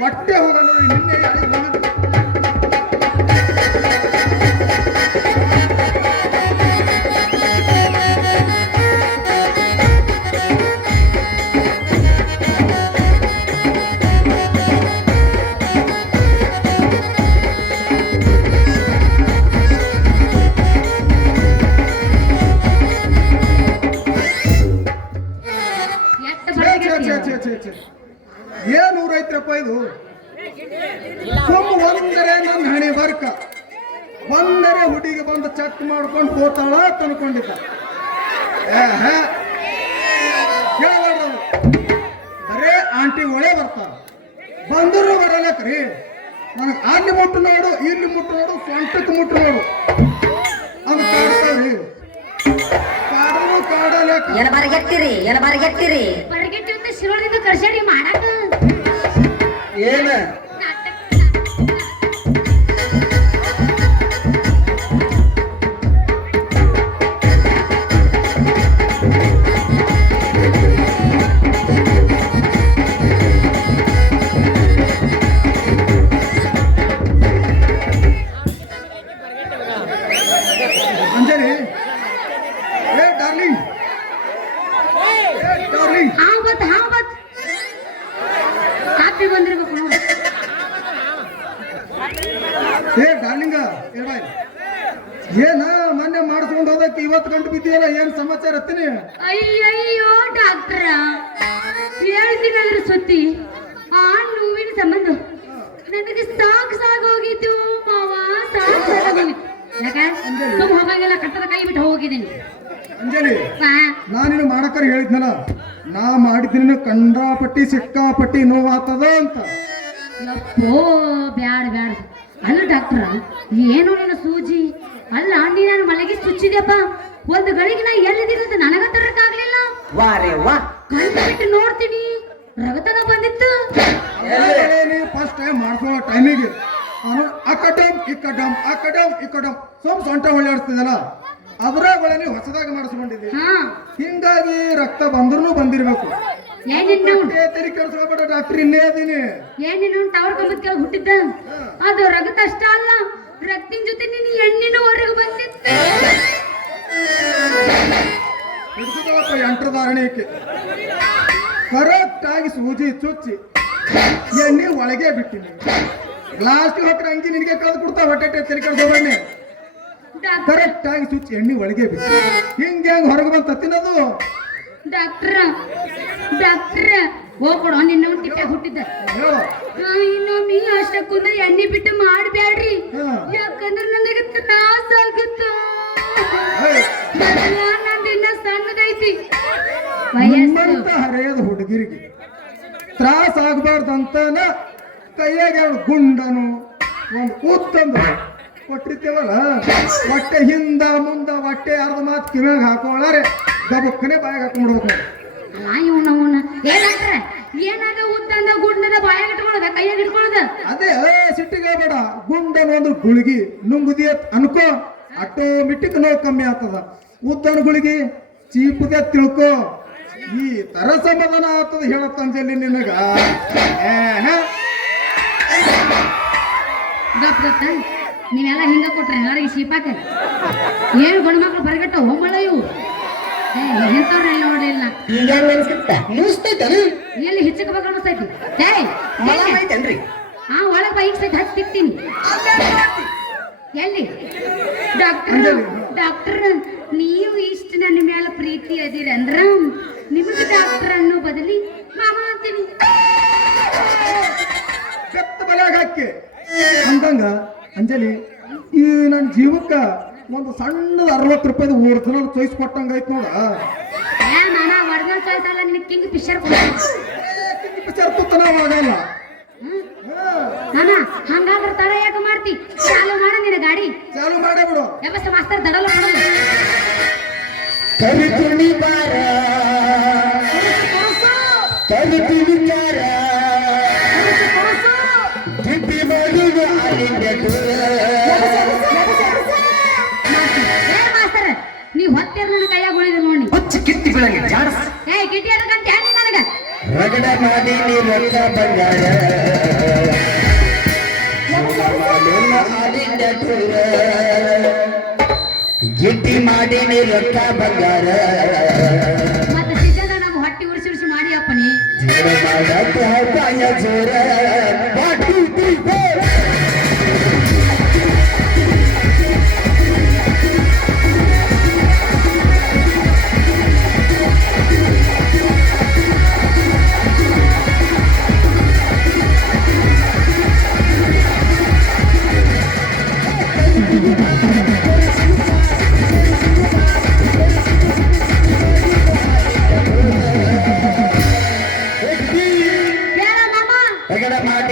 ಹೊಟ್ಟೆ ಹೋಗಲ್ಲ ನಿನ್ನೆ ಏನು ರೈತರಪ್ಪ ಇದು ಒಂದರೆ ನನ್ನ ಹಣೆ ಬರ್ಕ ಒಂದರೆ ಹುಡುಗಿ ಬಂದು ಚೆಕ್ ಮಾಡ್ಕೊಂಡು ಹೋತಾಳ ತಂದ್ಕೊಂಡಿದ್ದ ಬರೇ ಆಂಟಿ ಒಳೆ ಬರ್ತಾರ ಬಂದರು ಬರಲಕ್ರಿ ನನಗೆ ಅಲ್ಲಿ ಮುಟ್ಟು ನೋಡು ಇಲ್ಲಿ ಮುಟ್ಟು ನೋಡು ಸೊಂಟಕ್ಕೆ ಮುಟ್ಟು ನೋಡು ಅದು ಕಾಡ್ತಾವ್ರಿ ಕಾಡಲು ಕಾಡಲಕ್ಕ ಏನ ಬರಗೆಟ್ಟಿರಿ ಬರಗೆಟ್ಟಿ ಶಿರೋಳಿಂದ ಕರ್ಸಡಿ ಮಾಡಾಕ ಏನ ಅಂಜಲಿ ಏ ಡಾರ್ಲಿಂಗ್ ಹಾವತ್ ಕಾಪಿ ಬಂದಿರ್ಬೇಕು ನೋಡಿ ಏ ಡಾರ್ಲಿಂಗ ಏನ ಮೊನ್ನೆ ಮಾಡಿಸ್ಕೊಂಡು ಹೋದಕ್ಕೆ ಇವತ್ತು ಗಂಟು ಬಿದ್ದೀಯಲ್ಲ ಏನ್ ಸಮಾಚಾರ ಹತ್ತೀನಿ ಅಯ್ಯಯ್ಯೋ ಡಾಕ್ಟ್ರ ಹೇಳ್ತೀನಲ್ರಿ ಸುತ್ತಿ ಆ ನೋವಿನ ಸಂಬಂಧ ನನಗೆ ಸಾಗೋಗಿತ್ತು ಮಾವ ಸಾಗೋಗಿತ್ತು ಯಾಕೆ ಸುಮ್ ಹೋಗಾಗೆಲ್ಲ ಕಟ್ಟದ ಕೈ ಬಿಟ್ಟು ಹೋಗಿದ್ದೀನಿ ಅಂಜಲಿ ಹಾ ನಾನಿನ್ನು ಮಾಡಕರ್ ಹೇಳಿದ್ನಲ್ಲ, ನಾ ಮಾಡಿದ್ದೀನಿ ಕಂಡಾಪಟ್ಟಿ ಸಿಕ್ಕಾಪಟ್ಟಿ ನೋವಾಗ್ತದ ಅಂತ. ಯಪ್ಪೋ ಬ್ಯಾಡ ಬ್ಯಾಡ. ಅಲ್ಲ ಡಾಕ್ಟ್ರ, ಏನು ನಿನ್ನ ಸೂಜಿ? ಅಲ್ಲ ನೀ ನಾನು ಮಲಗಿ ಚುಚ್ಚಿದ್ಯಪ್ಪ, ಒಂದು ಗಳಿಗೆ ನಾ ಎಲ್ಲಿದ್ದೀನಂತ ನನಗ ತರಕ್ಕಾಗ್ಲಿಲ್ಲ. ವಾರೆ ವಾ ಕಣ್ಣು ಬಿಟ್ಟು ನೋಡ್ತೀನಿ, ರಗತನ ಬಂದಿತ್ತು. ಫಸ್ಟ್ ಟೈಮ್ ಮಾಡ್ಕೊಳ್ಳೋ ಟೈಮಿಗೆ ನಾನು ಅಕಡಮ್ ಇಕಡಮ್ ಸ್ವಲ್ಪ ಸೊಂಟ ಒಳ್ಳೆಯಾಡ್ತಿದ್ದಲ್ಲ, ಅದರ ಬಳಿ ಹೊಸದಾಗಿ ಮಾಡಿಸ್ಕೊಂಡಿದ್ದೆ. ಹಾ ಹಿಂಗಾಗಿ ರಕ್ತ ಬಂದ್ರೂ ಬಂದಿರ್ಬೇಕು. ಏನಿನ್ನು ತಲೆ ಕೆಡಿಸ್ಕೊಬೇಡ ಡಾಕ್ಟರ್, ಇಲ್ಲೇ ಅದೀನಿ. ಏನಿನ್ನು ಟವರ್ ಕಂಬದ ಕೆಳಗೆ ಹುಟ್ಟಿದ್ದ ಅದು ರಗತ ಅಷ್ಟ ಅಲ್ಲ, ರಕ್ತಿನ ಜೊತೆ ನಿನ್ನ ಎಣ್ಣಿನೂ ಹೊರಗೆ ಬಂದಿತ್ತು. ಹಿಡಿಸಿದವಪ್ಪ ಯಂತ್ರಧಾರಣೆಗೆ ಕರೆಕ್ಟ್ ಆಗಿ ಸೂಜಿ ಚುಚ್ಚಿ ಎಣ್ಣೆ ಒಳಗೆ ಬಿಟ್ಟಿನಿ. ಲಾಸ್ಟ್ ಹೊಟ್ಟೆ ಅಂಗಿ ನಿನಗೆ ಕಳೆದು ಕೊಡ್ತಾ ಹೊಟ್ಟೆ ತಲೆ ಕೆಡಿಸ್ಕೊಬೇಡಿ. ಡಾಕ್ಟರ್ ಕರೆಕ್ಟ್ ಆಗಿ ಚುಚ್ಚಿ ಎಣ್ಣೆ ಒಳಗೆ ಬಿಟ್ಟು ಹಿಂಗೆ ಹೆಂಗ್ ಹೊರಗೆ ಬಂತ ತಿನ್ನೋದು. ಡಾಕ್ಟ್ರ ಡಾಕ್ಟ್ರ ಹೋಗ್ಕೊಡು, ನಿನ್ನ ತಿಪ್ಪೆ ಹುಟ್ಟಿದ್ದ. ಹೇಳು. ಇನ್ನೊಮ್ಮೆ ಅಷ್ಟಕ್ಕೊಂದು ಎಣ್ಣೆ ಬಿಟ್ಟು ಮಾಡಬೇಡ್ರಿ, ಹಾ. ಯಾಕಂದ್ರೆ ನನಗೆ ತ್ರಾಸ ಆಗುತ್ತ. ಏಯ್, ನಂದು ಇನ್ನ ಸಣ್ಣದೈತಿ ನಿಮ್ಮಂತ ಹರೆಯದ ಹುಡುಗಿರಿಗೆ ತ್ರಾಸ ಆಗ್ಬಾರ್ದಂತನ ಕೈಯಾಗ ಎರಡು ಗುಂಡನು ಒಂದು ಕೂತ್ತಂದು ಕೊಟ್ಟಿರ್ತೇವಲ್ಲ, ಹೊಟ್ಟೆ ಹಿಂದ ಮುಂದ ಹೊಟ್ಟೆ ಅರ್ಧ ಮಾತು ಕಿವ್ಯಾಗ ಹಾಕೊಳ್ಳಾರೆ ಗಬಕ್ಕನೆ ಬಾಯಾಗ ಹಾಕೊಂಡ್ಬಿಡ್ಬೇಕು. ಏನಂದ್ರೆ ಏನಾಗ ಉತ್ತಂದ ಗುಂಡದ ಬಾಯಾಗ ಇಟ್ಕೊಳ್ಳೋದ ಕೈಯಾಗ ಇಟ್ಕೊಳ್ಳೋದ. ಅದೇ ಸಿಟ್ಟಿಗೆ ಬೇಡ, ಗುಂಡನು ಒಂದು ಗುಳಿಗಿ ನುಂಗುದಿ ಅನ್ಕೋ, ಆಟೋಮೆಟಿಕ್ ನೋವು ಕಮ್ಮಿ ಆಗ್ತದ. ಉದ್ದನ ಗುಳಿಗಿ ಚೀಪುದೆ ತಿಳ್ಕೋ, ಈ ತರ ಸಮಾಧಾನ ಆಗ್ತದ. ಹೇಳತ್ತಂಜಲಿ ನಿನಗ ಗಪ್ ಗಪ್ಪ ನೀವೆಲ್ಲ ಹಿಂಗ ಕೊಟ್ರೆ ಯಾರಿಗೆ ಶೀಪಾಕ ಏನು ಗಂಡು ಮಕ್ಳು ಬರಗಟ್ಟ ಹೋಮಳ ಇವು ಎಂತವ್ರ ನೋಡ್ಲಿಲ್ಲ. ಈಗ ಅನ್ಸುತ್ತ ನುಸ್ತೈತನ ಎಲ್ಲಿ ಹೆಚ್ಚಕ್ಕೆ ಅನಿಸ್ತೈತಿ. ಮಲ ಐತೇನ್ರಿ? ಆ ಒಳಗೆ ಬೈಕ್ ಸಹಿತ ಹಚ್ತಿರ್ತೀನಿ. ಎಲ್ಲಿ ಡಾಕ್ಟರ್ ಡಾಕ್ಟರ್ ನೀವು ಇಷ್ಟು ನನ್ನ ಮೇಲೆ ಪ್ರೀತಿ ಅದೀರ ಅಂದ್ರ ನಿಮಗೆ ಡಾಕ್ಟರ್ ಅನ್ನೋ ಬದಲಿ ಮಾಮ ಅಂತೀನಿ. ಬೆತ್ತ ಬಲೆಯಾಗ ಹಾಕಿ ಅಂದಂಗ ಅಂಜಲಿ, ಈ ನನ್ನ ಜೀವಕ್ಕ ಒಂದು ಸಣ್ಣದ 60 ರೂಪಾಯಿದ ಓಡ್ತನ ಚೊಯ್ಸ್ ಕೊಟ್ಟಂಗ ಐತ್ ನೋಡ. ಏ ಮಾಮ ಒರ್ಜಿನಲ್ ಚಾಯ್ಸ್ ಅಲ್ಲ, ನಿನಗೆ ಕಿಂಗ್ ಫಿಶರ್ ಆಗಲ್ಲ. ಮಾಮ ಹಂಗಾದ್ರೆ ತರ ಯಾಕೆ ಮಾಡ್ತಿ? ಚಾಲು ಮಾಡ ನಿನ್ನ ಗಾಡಿ ಚಾಲು ಮಾಡೇ ಬಿಡು. ವ್ಯವಸ್ಥೆ ಮಾಸ್ತರ್ ದಡಲ ಕೊಡಲ್ಲ. ಕವಿತುಣಿ ಬಾರ ಕವಿತು ವಿಚಾರ ತಿಪ್ಪಿ ಮಾಡುವ ಅಲಿಂದ ಏ ಮಾಸ್ತರ್ ನೀವ್ ಹೊತ್ತಿರ ನನ್ನ ಕೈಯಾಗ ಉಳಿದ ನೋಡಿ. ಹುಚ್ಚು ಕಿತ್ತಿಗಳಂಗೆ ಜಾಡ್ಸ್ ಏ ಗಿಟ್ಟಿ ಅದಕ್ಕಂತ ಹೇಳಿ ನನಗ ರಗಡ ಮಾಡಿ ನೀ ರೊಕ್ಕ ಬಂಗಾರ ಅಲಿಂದ ಗಿಟ್ಟಿ ಮಾಡಿ ನೀ ರೊಕ್ಕ ಬಂಗಾರ ಮತ್ತೆ ಸಿದ್ಧದ ನಮ್ಮ ಹೊಟ್ಟಿ ಉರಿಸಿ ಉರಿಸಿ ಮಾಡಿ ಅಪ್ಪ ನೀ. ಜೋರ ಮಾಡಪ್ಪ ಜೋರ 1 2 3 4 ಹೇಳ ಮಾಮ ರಗಡ ಮಾಡಿ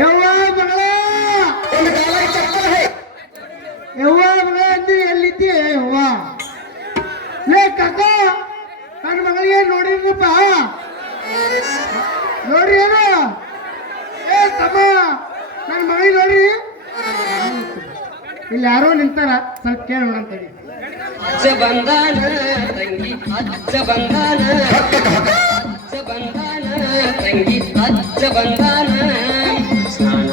ಯವ್ವ ಮಗಳ ಯವ್ವ ಮಗಳ ಅಂದಿ ಎಲ್ಲಿದ್ದಿ ಯವ್ವ ಲೇ ಕಾಕ ನನ್ನ ಮಗಳಿಗೆ ನೋಡಿದ್ರಪ್ಪ ನೋಡ್ರಿ ಏನು ಏ ತಮ್ಮ ನನ್ನ ಮಗಳಿಗೆ ನೋಡ್ರಿ ಇಲ್ಲಿ ಯಾರೋ ನಿಂತಾರ ಸ್ವಲ್ಪ ಕೇಳೋಣ ಅಂತೇಳಿ ಅಜ್ಜ ಬಂದಾನ ತಂಗಿ ಅಜ್ಜ ಬಂದಾನ ಅಜ್ಜ ಬಂದಾನ ತಂಗಿ ಅಜ್ಜ ಬಂದಾನ ಸ್ನಾನ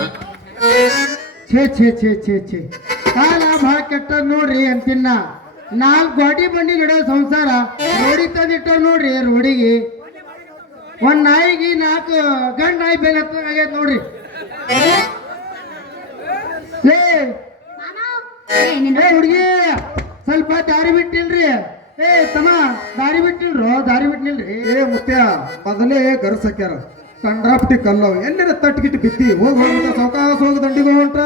ಛೇ ಛೇ ಛೇ ಛೇ ಛೇ ಕಾಲ ಭಾಳ ಕೆಟ್ಟ ನೋಡ್ರಿ ಅಂತಿನ್ನ ನಾಲ್ಕು ಗೋಟಿ ಬಂಡಿ ನಡೆಯೋ ಸಂಸಾರ ರೋಡಿ ತಂದಿಟ್ಟ ನೋಡ್ರಿ ರೋಡಿಗೆ ಒಂದ್ ನಾಯಿಗೆ 4 ಗಂಡ ನಾಯಿ ಬೇಗ ಆಗೈತೆ ನೋಡ್ರಿ ಲೇ ಮಾಮ ಏ ನಿನ್ನ ಏ ಹುಡುಗಿ ಸ್ವಲ್ಪ ದಾರಿ ಬಿಟ್ಟಿಲ್ರಿ ಏ ತಮ್ಮ ದಾರಿ ಬಿಟ್ಟಿಲ್ರು ದಾರಿ ಬಿಟ್ಟಿಲ್ರಿ ಏ ಮುತ್ಯ ಮೊದಲೇ ಗರ್ಸಕ್ಯಾರ ಕಂಡ್ರಾಪ್ಟಿ ಕಲ್ಲವ್ ಎಲ್ಲಿರ ತಟ್ಟಿಗಿಟ್ಟು ಬಿತ್ತಿ ಹೋಗಿ ಹೋಗ್ಬಿಟ್ಟ ಸಾವಕಾಶ ಹೋಗಿ ದಂಡಿಗೆ ಹೊಂಟ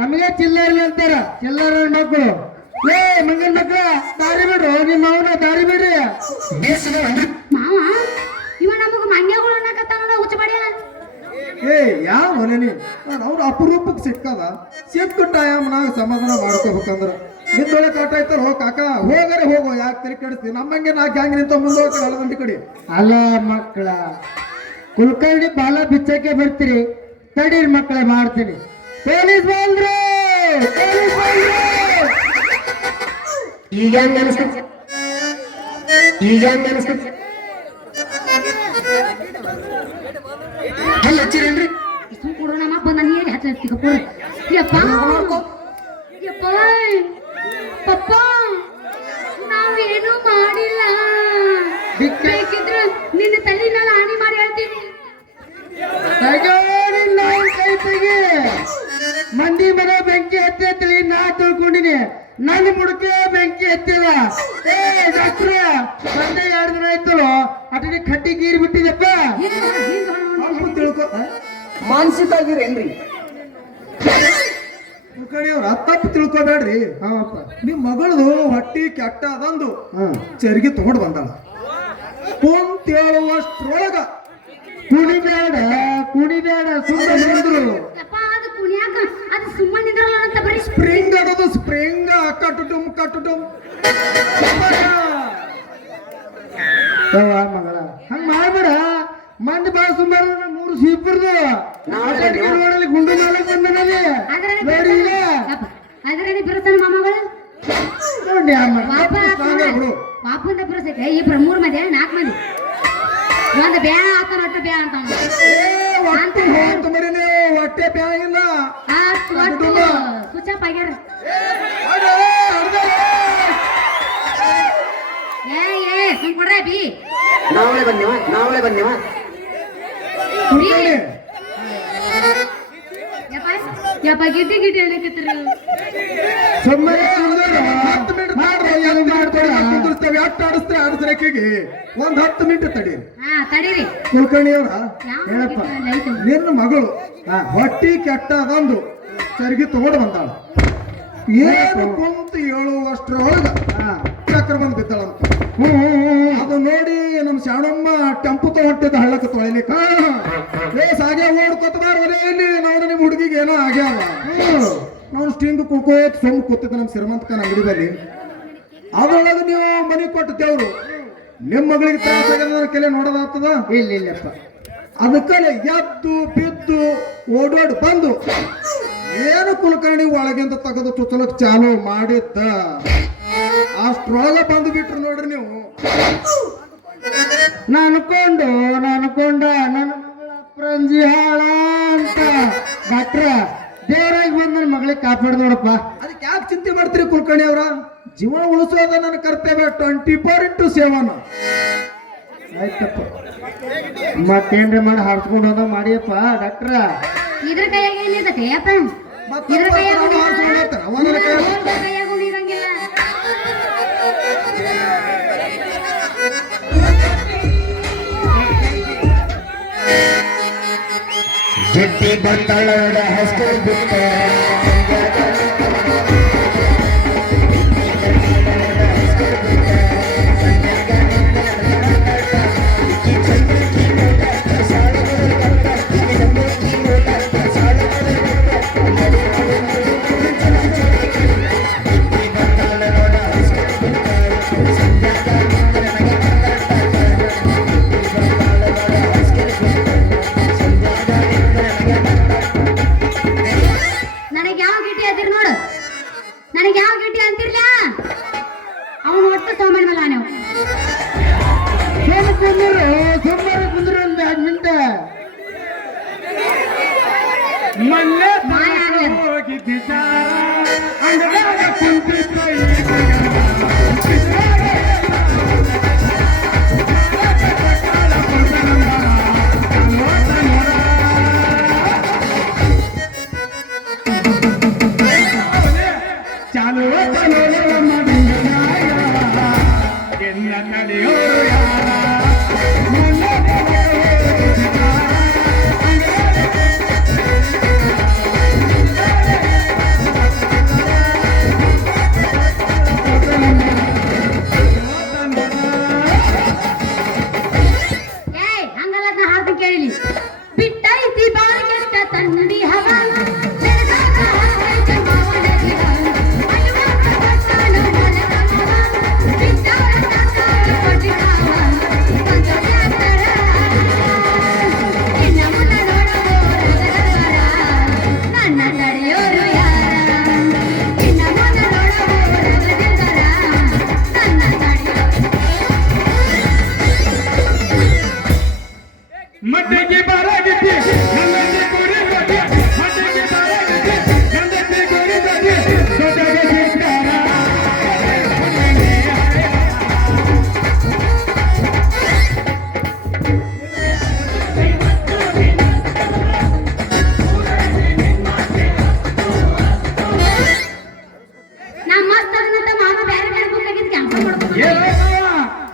ನಮಗೆ ಚಿಲ್ಲರ್ ಅಂತಾರ ಚಿಲ್ಲರ ಮಕ್ಕಳು ಏ ಮಂಗನ ಮಕ್ಕಳ ದಾರಿ ಬಿಡ್ರು ನಿಮ್ಮ ಅವನ ದಾರಿ ಬಿಡ್ರಿ ಮಾವ ಇವ ನಮಗ ಮಂಗ್ಯಗಳು ಅನ್ನಕತ್ತಾನ ಹುಚ್ಚ ಮಾಡ್ಯಾನ ಏ ಯಾವ ಮನೆ ಅವ್ರ ಅಪರೂಪಕ್ಕೆ ಸಿಕ್ಕದ ಸಿಕ್ಕ ಟೈಮ್ನಾಗ ಸಮಾಧಾನ ಮಾಡ್ಕೋಬೇಕಂದ್ರ ನಿಂದೊಳೆ ಕಾಟ ಆಯ್ತಾರ ಹೋ ಕಾಕ ಹೋಗರೆ ಹೋಗೋ ಯಾಕೆ ತಲೆ ಕೆಡಿಸ್ತೀವಿ ನಮ್ಮಂಗೆ ನಾ ಗ್ಯಾಂಗ್ ನಿಂತ ಮುಂದೆ ಹೋಗ್ತೀವಿ ಹಳದಂಡಿ ಕಡೆ ಅಲ್ಲ ಮಕ್ಕಳ ಕುಲ್ಕರ್ಣಿ ಬಾಲ ಬಿಚ್ಚಕ್ಕೆ ಬರ್ತೀರಿ ತಡೀರ್ ಮಕ್ಕಳೇ ಮಾಡ್ತೀನಿ ಪೊಲೀಸ್ ಬಂದ್ರು ಈಗ ಹೆಂಗ್ ಅನಿಸ್ತೈತಿ ಈಗ ಹೆಂಗ್ ಅನಿಸ್ತೈತಿ ಅಲ್ಲಿ ಹಚ್ಚಿರೇನ್ರಿ ಸುಮ್ ಕೊಡು ನಮ್ಮ ಅಪ್ಪ ನಾನು ಹೇಳಿ ಹಚ್ಚಿ ಕೊಡು ಯಪ್ಪ ಯಪ್ಪ ಪಪ್ಪ ನಾವೇನು ಮಾಡಿಲ್ಲ ಬೇಕಿದ್ರೆ ನಿನ್ನ ತಲೆ ನಾನು ಹಾನಿ ಮಾಡಿ ಹೇಳ್ತೀನಿ ತಗೋರಿಲ್ಲ ಕೈ ತೆಗಿ ಮಂದಿ ಮನೆ ಬೆಂಕಿ ಹತ್ತೈತಿ ನಾ ತಿಳ್ಕೊಂಡಿನಿ ನನ್ನ ಮುಡುಕೆ ಬೆಂಕಿ ಹತ್ತಿದ ಏ ಡಾಕ್ಟ್ರ ಬಂದೆ 2 ದಿನ ಆಯ್ತಲ್ಲ ಅಟನಿ ಕಟ್ಟಿ ಗೀರಿ ಬಿಟ್ಟಿದಪ್ಪ ತಿಳ್ಕೊ ಮಾನಸಿಕ ಆಗಿರೇನ್ರಿ ಅವ್ರ ತಪ್ಪು ತಿಳ್ಕೊಬೇಡ್ರಿ ಹೌದಪ್ಪ ನಿಮ್ ಮಗಳದು ಹೊಟ್ಟಿ ಕೆಟ್ಟ ಅದಂದು ಚರಿಗೆ ತಗೊಂಡು ಬಂದಾಳ ಕುಂತೇಳುವಷ್ಟ್ರೊಳಗ ಕುಣಿಬೇಡ ಸುಮ್ಮನೆ ನಿಂದ್ರು ಯಪ್ಪ ಅದು ಕುಣಿಯಾಕ ಅದು ಸುಮ್ಮನೆ ನಿಂದ್ರಲ್ಲ ಅಂತ ಬರೀ ಸ್ಪ್ರಿಂಗ್ ಅದದು ಸ್ಪ್ರಿಂಗ್ ಕಟ್ಟುಟುಮ್ ಮಗಳ ಹಂಗ ಮಾಡ್ಬೇಡ ಮಂದಿ ಬಾಳ ಸುಮಾರು 3 ಸೀಪರ್ದು ನೋಡಲಿ ಗುಂಡು ನಾಲ್ಕು ಬಂದನಲ್ಲಿ ನೋಡಿ ಈಗ ಅದರಲ್ಲಿ ಬರುತ್ತಾನ ಮಾಮಗಳು ನೋಡಿ ಬಿಡು ಪಾಪಂದ ಬರೋಸೈತೆ ಇಬ್ರು 3 ಮಂದಿ 4 ಮಂದಿ ಒಂದು ಬ್ಯಾ ಆತನ ಒಟ್ಟು ಬ್ಯಾ ಅಂತ ಹೊಟ್ಟೆ ಬ್ಯಾ ಇಲ್ಲ ಸ್ವಿಚ್ ಆಫ್ ಆಗ್ಯಾರ ಏ ಸುಮ್ ಕೊಡ್ರೆ ಬಿ ನಾವಳೆ ಬಂದೇವ ಬಿ ಯಪ್ಪ ಗಿಡ್ಡಿ ಹೇಳಕತ್ತಿರ ಸುಮ್ಮನೆ 10 ಮಿನಿಟ್ ಕುಂದಿರ್ತೇವೆ ಅಟ್ಟು ಆಡಿಸ್ತಾರೆ ಆಡಿಸ್ರೇಕಿಗೆ 10 ಮಿನಿಟ್ ತಡಿ ಹಾ ತಡೀರಿ ಕುಲಕರ್ಣಿಯವ್ರ ಯಾವ ಹೇಳಪ್ಪ ಲೈಟ್ ನಿನ್ನ ಮಗಳು ಹೊಟ್ಟಿ ಕೆಟ್ಟ ಅದೊಂದು ಚರಿಗೆ ತಗೊಂಡು ಬಂದಾಳ ಏನು ಕುಂತು ಹೇಳುವಷ್ಟ್ರೊಳಗ ಚಕ್ರ ಬಂದು ಬಿದ್ದಾಳಂತ ಅದು ನೋಡಿ ನಮ್ಮ ಶಾಣಮ್ಮ ಟೆಂಪು ತಗೊಂಡಿದ್ದ ಹಳ್ಳಕ್ಕೆ ತೊಳಿಲಿಕ್ಕ ಸಾಗ್ಯ ಓಡ್ಕೊತ ಬಾರ್ವಲೇ ಇಲ್ಲಿ ನಾವು ನಿಮ್ಮ ಹುಡುಗಿಗೆ ಏನೋ ಆಗ್ಯಾವ ನಾವು ಸ್ಟಿಂಗ್ ಕುಡ್ಕೋತ್ ಸುಮ್ ಕೂತಿದ್ದ ನಮ್ಮ ಶ್ರೀಮಂತಕನ ಅಂಗಡಿ ಬಲ್ಲಿ ಅದ್ರೊಳಗೆ ನೀವು ಮನೆ ಕೊಟ್ಟು ದೇವ್ರು ನಿಮ್ಮ ಮಗಳಿಗೆ ತ್ರಾಸ ಆಗ್ಯದ ಕೆಲೆ ನೋಡೋದಾಗ್ತದ ಇಲ್ಲ ಇಲ್ಲಪ್ಪ ಅದಕ್ಕಲ್ಲಿ ಎದ್ದು ಬಿದ್ದು ಓಡೋಡಿ ಬಂದು ಏನು ಕುಲಕರ್ಣಿ ಒಳಗಿಂದ ತೆಗೆದು ಚುಚ್ಚಲಕ್ ಚಾಲು ಮಾಡಿದ್ದ ಅಷ್ಟ್ರೊಳಗ ಬಂದು ಬಿಟ್ರು ನೋಡ್ರಿ ನೀವು. ನಾನು ಕೊಂಡ ನನ್ನ ಮಗಳ ಅಪ್ರಂಜಿ ಹಾಳ ಅಂತ ಡಾಕ್ಟ್ರ ದೇವರಾಗಿ ಬಂದು ನನ್ನ ಮಗಳಿಗೆ ಕಾಪಾಡ್ ನೋಡಪ್ಪ. ಅದಕ್ಕೆ ಯಾಕೆ ಚಿಂತೆ ಮಾಡ್ತೀರಿ ಕುಲಕರ್ಣಿ ಅವರ? ಜೀವನ ಉಳಿಸೋದ ನನ್ನ ಕರ್ತವ್ಯ 24/7. ಆಯ್ತಪ್ಪ ಮತ್ತೇನ್ರಿ ಮಾಡಿ ಹಾಡ್ಸ್ಕೊಂಡು ಹೋದ ಮಾಡಿಯಪ್ಪ ಡಾಕ್ಟ್ರ. ಇದ್ರ ಕೈಯಾಗ ಏನಿರ್ತೈತೆ ಅಪ್ಪ? ಇದ್ರ ಕೈಯಾಗ ಕೈಯಾಗ ಉಳಿರಂಗಿಲ್ಲ. ಜಟ್ಟಿ ಬಂದಳ ಹಸ್ಕೊಂಡು ಬಿಟ್ಟ ನನಗೆ ಯಾವ ಗಿಟ್ಟಿ ಅಂತೀರಿ ನೋಡು, ನನಗೆ ಯಾವ ಗಿಟ್ಟಿ ಅಂತಿರ್ಲ ಅವನು ಒಟ್ಟು ಸೋಮಣ್ಣ ಮಲ್ಲ ನೀವು. ಸುಮ್ಮನೆ ಕುಂದ್ರು ಒಂದು 2 ಮಿನಿಟ್ ಮೊನ್ನೆ ಮಾಯ ಆಗ್ಲದ. ಹೋಗಿದ್ದ ಅಂಗದಾಗ ಕುಂತಿದ್ದ ಚಾಲು ನಡೆಯೋರು ಯಾರ ಏಯ್ ಹಂಗಲ್ಲ ನಾ ಹಾಡ್ದು ಕೇಳಿಲಿ. ಬಿಟ್ಟೈತಿ ಬಾಳ ಕೆಟ್ಟ ತಂಡಿ ಹವಾನ ಬೆಳಗಾಗ ಹಾಯ್ತ ಮಾವನ ಗಿಡ. ಅಯ್ಯವ್ವ ಕಟ್ಟಾನು ಮಲಗನವ. ಬಿಟ್ಟಾಳ ತಾತಾಳ ಕೊಟ್ಟಿಗಾವ. ಪಂಚವ್ಯಾತರ. ನಿನ್ನ ಮುನ್ನ ನೋಡೋ ರಗಡವರ. ನನ್ನ ತಡೆಯೋರು ಯಾರ? ನಿನ್ನ ಮುನ್ನ ನೋಡೋ ರಗಡವರ. ನನ್ನ ತಡೆಯೋರು ಮಟ್ಟಿಗೆ ಬಾರಾಗಿದ್ದೆ ನನ್ನಂತೆ ಗುರಿ ಬಡ್ಡಿ ಮಟ್ಟಿಗೆ ಬಾರಾಗಿದ್ದೆ ನನ್ನಂತೆ ಗುರಿ ಬಡ್ಡಿ ದೊಡ್ಡಗೆ ಸಿಗ್ತಾರ ನಮ್ಮ ಮಸ್ತನಂತ ಮಾಮ ಬೇರೆ ಬೇರೆ ಬುಕ್ಕಾಗಿದ್ದು ಕ್ಯಾನ್ಸಲ್ ಮಾಡ್ಕೊಂಡು ಏನೋ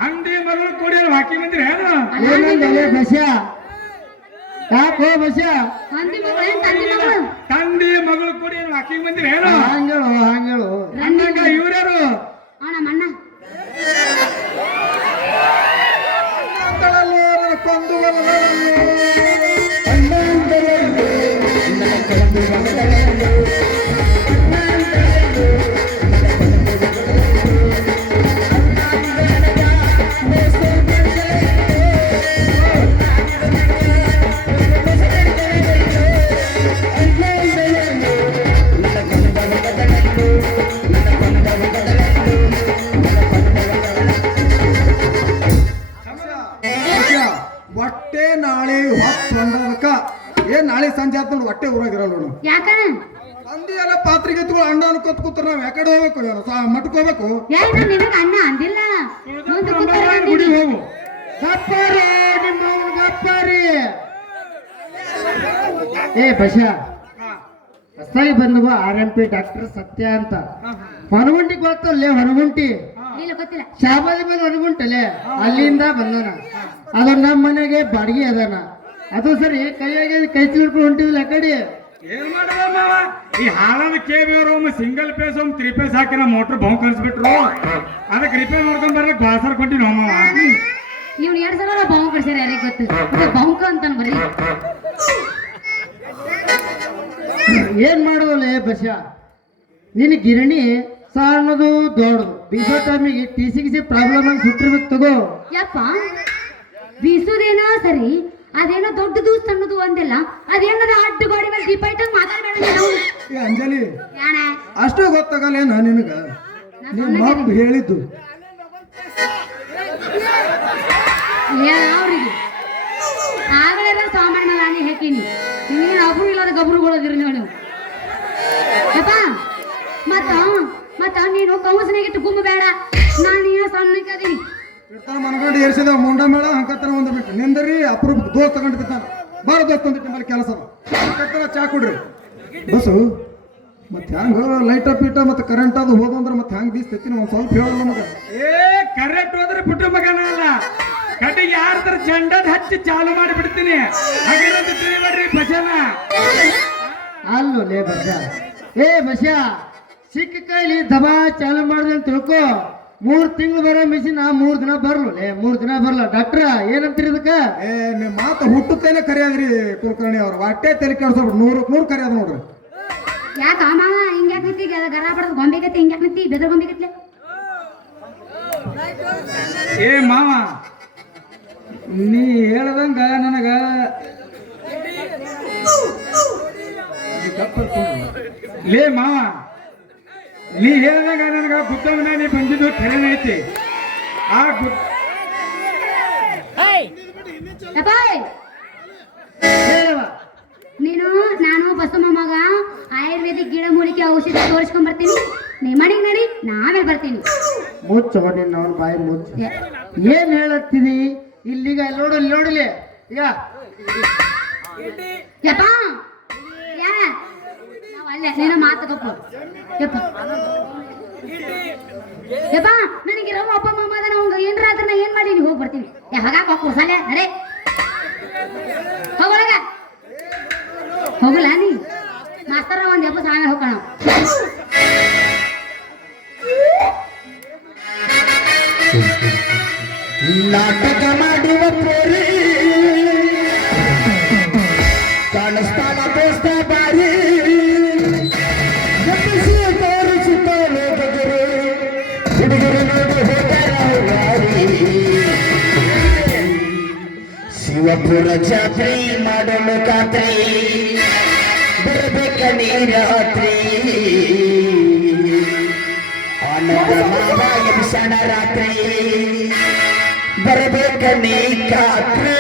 ಅಂಗಡಿ ಮಗಳು ಕೊಡಿ ಹಾಕಿ ಬಂದ್ರೆ ಏನು ಏನಂದಲೇ ಬಸ್ಯ ಯಾಕೋ ಬಸ್ಯ ತಂದಿ ಮಗಳು ಏನ್ ತಂದಿ ಮಗಳು ತಂದಿ ಮಗಳು ಕೊಡಿ ಹಾಕಿ ಬಂದ್ರೆ ಏನು ಹಂಗೇಳು ರನ್ನಿಂಗ್ ಇವ್ರ್ಯಾರು ನಮ್ಮ ಅಣ್ಣ ಅಂತಳಲ್ಲೋ ನನ್ನ ಕೊಂದು ಹೊಟ್ಟೆ ನಾಳೆ ಹೊತ್ತು ಬಂದದಕ್ಕ ಏನ್ ನಾಳೆ ಸಂಜೆ ಆತ್ ನೋಡಿ ಹೊಟ್ಟೆ ಊರಾಗಿರಲ್ಲ ನೋಡು. ಯಾಕಣ ಅಂದಿ ಎಲ್ಲ ಪಾತ್ರೆಗೆ ಎತ್ಕೊಂಡು ಅಣ್ಣ ಅನ್ಕೋತ ಕೂತ್ರ ನಾವ್ ಯಾಕಡೆ ಹೋಗ್ಬೇಕು ಮಟ್ಟಕ್ಕೆ ಹೋಗ್ಬೇಕು. ಏ ನಾನು ನಿನಗೆ ಅಣ್ಣ ಅಂದಿಲ್ಲ ಮುಂದೆ ಕೂತ್ಕೊಂಡು ಗುಡಿ ಅಂದಿನಿ. ಹೋಗು ಗಪ್ಪಾರಿ ನಿಮ್ಮ ಗಪ್ಪಾರಿ ಏ ಬಶ ಹೊಸದಾಗಿ ಬಂದವ RMP ಡಾಕ್ಟರ್ ಸತ್ಯ ಅಂತ ಹೊನಗುಂಟಿ ಗೊತ್ತಲ್ಲೇ ಹೊನಗುಂಟಿ ಇಲ್ಲ ಗೊತ್ತಿಲ್ಲ ಶಾಬಾದಿ ಮೇಲೆ ಹೊನಗುಂಟಲೆ ಅಲ್ಲಿಂದ ಬಂದನ ಅದು ನಮ್ಮ ಮನೆಗೆ ಬಾಡಿಗೆ ಅದಾನ ಅದು ಸರಿ ಕೈಯಾಗೆ ಕೈ ತಿಳ್ಕೊಂಡು ಹೊಂಟಿದ್ಲ ಆ ಕಡೆ ಏನ್ ಮಾಡಲ್ಲ ಮಾವ ಈ ಹಾಲದ ಕೇಬಿಯವರು ಒಮ್ಮೆ ಸಿಂಗಲ್ ಪೇಸ್ ಒಮ್ಮೆ 3 ಪೇಸ್ ಹಾಕಿನ ಮೋಟರ್ ಬಹು ಕಳಿಸ್ಬಿಟ್ರು ಅದಕ್ಕೆ ರಿಪೇರ್ ಮಾಡ್ಕೊಂಡ್ ಬರ್ಲಿಕ್ಕೆ ಬಾಸರ್ ಕೊಟ್ಟಿನ ಮಾವ ಇವ್ನು 2 ಸಲ ಬಾವು ಕಳ್ಸ್ಯಾರ ಯಾರಿಗೆ ಗೊತ್ತು ಇದು ಬಾವುಕ ಅಂತಾನ ಬರೀ ಏನ್ ಮಾಡೋಲ್ಲ ಬಶ ನಿನ್ನ ಗಿರಣಿ ಸಣ್ಣದು ದೊಡ್ಡದು ಬೀಸೋ ಟೈಮಿಗೆ ಟಿಸಿ ಪ್ರಾಬ್ಲಮ್ ಆಗಿ ಸುಟ್ಟಿರ್ಬೇಕು ತಗೋ. ಯಪ್ಪ ಬೀಸುದೇನೋ ಸರಿ, ಅದೇನೋ ದೊಡ್ಡದು ಸಣ್ಣದು ಅಂದೆಲ್ಲ, ಅದೇನದ ಅಡ್ಡು ಗೋಡಿ ಮೇಲೆ ದೀಪ ಇಟ್ಟಂಗ್ ಮಾತಾಡ್ಬೇಡ ನೀನು. ಏ ಅಂಜಲಿ, ಯಾಣ ಅಷ್ಟು ಗೊತ್ತಾಗಲ್ಲೇನ ನಿನಗ? ನಿಮ್ಮ ಮಪ್ಪ ಹೇಳಿದ್ದು ಅವ್ರಿಗೆ ಆಗಲೇ ಸಾಮಾನ್ಯ ನಾನೇ ಹೇಳ್ತೀನಿ, ನೀನು ಒಬ್ರು ಇಲ್ಲದ ಗಬ್ರುಗಳದಿರಿ ನೀವು. ಯಪ್ಪ ಮತ್ತ ನೀನು ಕೌನ್ಸಿನಾಗಿಟ್ಟು ಗುಮ್ಮ ಬೇಡ, ನಾನು ಏನೋ ಸಣ್ಣಕ್ಕದೀನಿ. ಇರ್ತಾನ ಮನಗಂಡು ಏರ್ಸಿದ ಮುಂಡ ಮೇಳ ಹಂಕತ್ತರ ಒಂದು ಬಿಟ್ಟು ನಿಂದರಿ ಅಪ್ರೂಪ ದೋಸ್ತ ತಗೊಂಡು ಬಿದ್ದಾನ. ಬಾರ ದೋಸ್ತ ಅಂದಿಟ್ಟು ನಿಮ್ಮಲ್ಲಿ ಕೆಲಸ ಹಂಕತ್ತರ ಚಾ ಕೊಡ್ರಿ ಬಸ್ಸು. ಮತ್ತೆ ಹೆಂಗ ಲೈಟ ಪೀಟ ಮತ್ತೆ ಕರೆಂಟ್ ಅದು ಹೋದಂದ್ರೆ ಮತ್ತೆ ಹೆಂಗ್ ಬೀಸ್ತೈತಿ ಒಂದು ಸ್ವಲ್ಪ ಹೇಳಲ್ಲ ನಮಗ. ಏ ಕರೆಕ್ಟ್ ಹೋದ್ರೆ ಬಿಟ್ಟು ಮಗನ ಅಲ್ಲ, ಕಟ್ಟಿಗೆ ಯಾರ್ದಾರ ಜಂಡದ ಹಚ್ಚಿ ಚಾಲು ಮಾಡಿ ಬಿಡ್ತೀನಿ. ಹಾಗೇನಂತ ತಿಳಿಬೇಡ್ರಿ ಬಸನ. ಅಲ್ಲೋ ಲೇ ಬಸ್ಸ, ಏ ಬಸ್ಸ ಸಿಕ್ಕ ಕೈಲಿ ದಬಾ ಚಾಲು ಮಾಡಿದೆ ಅಂತ ತಿಳ್ಕೊ. 3 ತಿಂಗಳು ಬರೋ ಮಿಷಿನ್ 3 ದಿನ ಬರ್ಲು ಲೇ, 3 ದಿನ ಬರ್ಲ. ಡಾಕ್ಟ್ರ ಏನಂತೀರಿ ಇದಕ್ಕ? ಏ ನಿಮ್ಮ ಮಾತು ಹುಟ್ಟುತ್ತೇನೆ ಕರೆಯಾದ್ರಿ ಕುಲಕರ್ಣಿ ಅವ್ರು. ಹೊಟ್ಟೆ ತಲೆ ಕೆಡ್ಸೋಬಿಟ್ಟು 100ಕ್ಕೆ 100 ಕರೆಯಾದ ನೋಡ್ರಿ. ಯಾಕ ಮಾವ ಹಿಂಗ್ಯಾಕ್ ನಿಂತಿ ಗರ ಬಡದ್ ಗೊಂಬೆಗತ್ತೆ ಹಿಂಗ್ಯಾಕ್ ನಿಂತಿ ಬೆದ್ರ ಗೊಂಬೆಗತ್ಲೆ? ಏ ಮಾವ, ನೀ ಹೇಳ್ದಂಗ ನನಗ ಲೇ ಮಾವ, ನೀ ಹೇಳ್ದಂಗ ನನಗ ಬುದ್ಧವನ್ನ ನೀ ಬಂದಿದ್ದು ಖರೇನ ಐತಿ. ಆ ಯಪ್ಪ ಹೇಳವ್ವ. ನಾನು ಬಸಮ್ಮ ಮಗ ಆಯುರ್ವೇದಿಕ್ ಗಿಡ ಮೂಲಿಕೆ ಔಷಧಿ ತೋರಿಸ್ಕೊಂಡ್ ಬರ್ತೀನಿ. ನಿಮ್ಮ ಮನೆಗೆ ನಡಿ, ನಾವೇ ಬರ್ತೀನಿ. ಮುಚ್ಚ ನಿನ್ನ ಅವ್ನ ಬಾಯಿ ಮುಚ್ಚ. ಏನ್ ಹೇಳತ್ತಿದಿ ಇಲ್ಲಿಗ? ನೋಡಲಿ ಈಗ ಯಪ್ಪ ಯಾ ನಾವ್ ಅಲ್ಲೇ ನೀನು ಮಾತು ಕಪ್ಪು. ಯಪ್ಪ ಯಪ್ಪ ನನಗೆ ರವ ಅಪ್ಪ ಮಾಮ ಅದ, ಅವ್ಗ ಏನ್ರ ಆದ್ರೆ ನಾ ಏನ್ ಮಾಡೀನಿ? ಹೋಗಿ ಬರ್ತೀನಿ. ಹಾಗಾಕ ಕುಸಲೆ ನಡೆ ಹೋಗೊಳಗ ಹೋಗಲ್ಲ ನೀ ಮಾಸ್ತರ ಒಂದ್ ಎಬ್ಬ ಆಮೇಲೆ ಹೋಗೋಣ. ನಾಟಕ ಮಾಡುವ ಪೋರಿ ಕಾಣಿಸ್ತಾನ ದೋಸ್ತ ಬಾರಿ ಎಬ್ಬಿಸಿ ತೋರಿಸುತ್ತಾರೆ ಬಗೆರೆ ಹುಡುಗರು ನೋಡಿ ಹೋಗಾರಿ. ಶಿವಪುರ ಜಾತ್ರೆ ಮಾಡಲು ಖಾತ್ರಿ ಬರಬೇಕ ನೀ ರಾತ್ರಿ. ಆನಂದ ಮಾವ ಎಬ್ಸಣ ರಾತ್ರಿ ಬರಬೇಕ ನೀ ಖಾತ್ರಿ.